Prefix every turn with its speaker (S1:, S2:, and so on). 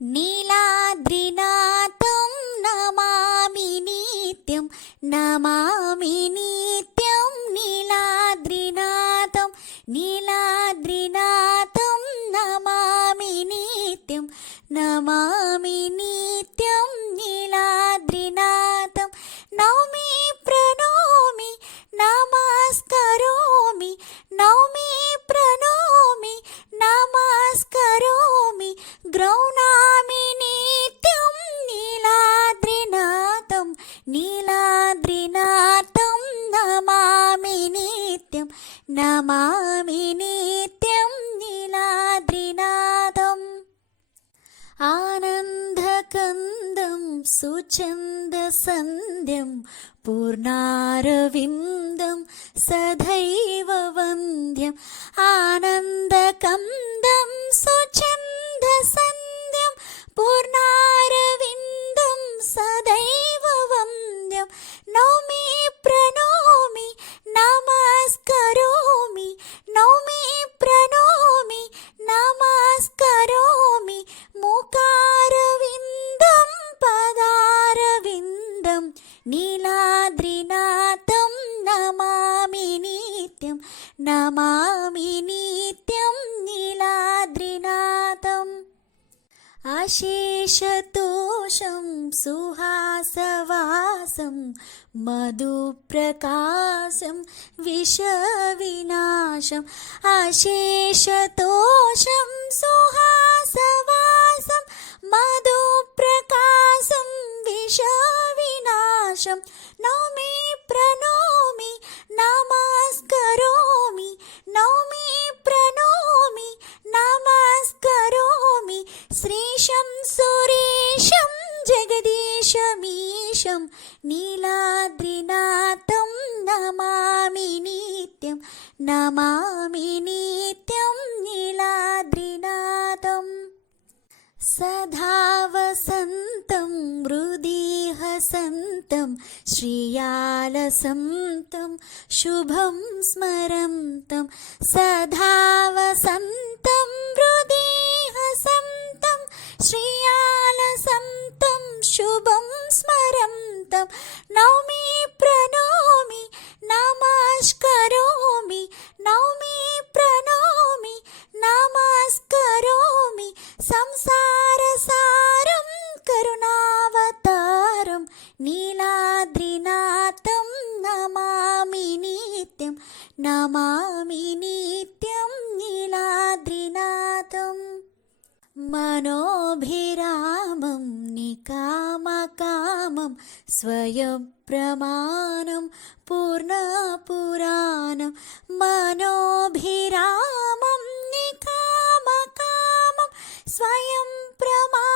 S1: നീലാദ്രിനാഥം നമാമി നിത്യം നമാമി നിത്യം നീലാദ്രിനാഥം നീലാദ്രിനാഥം നമാമി നിത്യം നമാമി നിത്യം നീലാദ്രിനാഥം. നൗമി നിത്യം നമാമി നിത്യം നീലാദ്രിനാഥം. ആനന്ദകന്ദം സുചന്ദസന്ധ്യം പൂർണാരവിന്ദം സദൈവ വന്ദ്യം ആനന്ദകന്ദം സുചന്ദസന്ധ്യം नीलाद्रिनाथम् नमामि नित्यं नमामि नित्यं नीलाद्रिनाथम्। अशेषतोषं सुहासवासं मधुप्रकाशं विषविनाशम् अशेषतोषं सुहास नौमि प्रणोमि नमस्करोमि। नौमि प्रणोमि नमस्करोमि। श्रीशं सुरेशं जगदीशमीशं नीलाद्रिनाथं नमामि नित्यं। नमामि नित्यं नीलाद्रिनाथं। सधाव वसन्तं श्रियालसं तं शुभं स्मरं तं सदा वसन्तं हसन्तं श्रियालसं तं शुभम् നീലാദ്രിനാഥം നമാമി നിത്യം നമാമി നിത്യം നീലാദ്രിനാഥം. മനോഭിരാമം നികാമകാമം സ്വയം പ്രമാണം പൂർണ പുരാണം മനോഭിരാമം നികാമകാമം സ്വയം പ്രമാണം